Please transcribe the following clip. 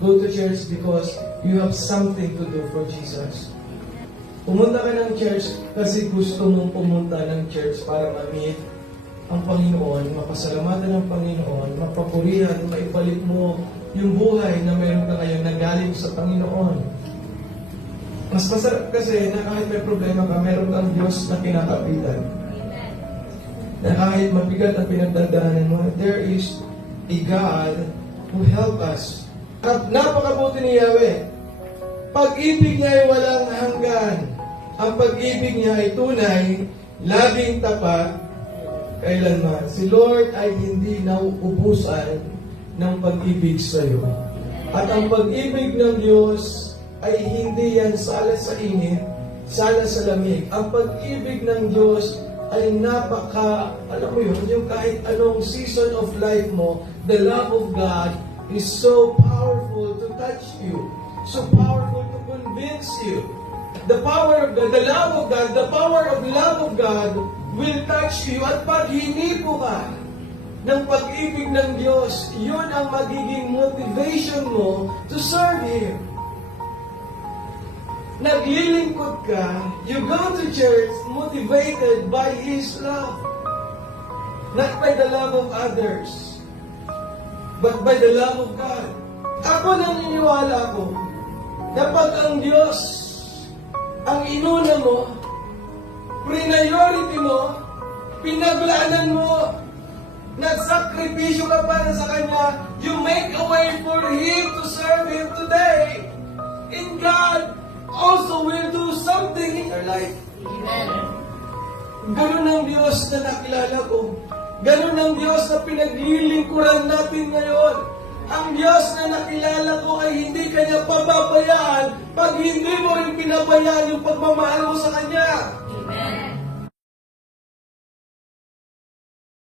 go to church because you have something to do for Jesus. Pumunta ka ng church kasi gusto mong pumunta ng church para ma-meet ang Panginoon, mapasalamatan ng Panginoon, mapapurihan, maibalik mo yung buhay na meron ka ngayon na galing sa Panginoon. Mas masarap kasi na kahit may problema ka, meron kang Diyos na kinakapitan. Na kahit mabigat ang pinagdadaanan mo, there is a God who help us. Napakabuti ni Yahweh. Pag-ibig niya ay walang hanggan. Ang pag-ibig niya ay tunay, labing tapat, kailanman. Si Lord ay hindi nauubusan ng pag-ibig sa iyo. At ang pag-ibig ng Diyos ay hindi yan sala sa init, sala sa lamig. Ang pag-ibig ng Diyos ay alam mo yun, yung kahit anong season of life mo, the love of God is so powerful to touch you, so powerful to convince you. The power of God, the love of God, the power of love of God will touch you. At pag hinipo ka ng pag-ibig ng Diyos, yun ang magiging motivation mo to serve Him. Naglilingkod ka, you go to church motivated by His love. Not by the love of others, but by the love of God. Ako naniniwala ko na pag ang Diyos ang inuna mo, priority mo, pinaglaanan mo, nagsakripisyo ka para sa Kanya, you make a way for Him to serve Him today. In God also will do something in your life. Amen. Ganun ang Diyos na nakilala ko. Ganun ang Diyos na pinaglilingkuran natin ngayon. Ang Diyos na nakilala ko ay hindi Kanya pababayaan pag hindi mo rin pinabayaan yung pagmamahal mo sa Kanya.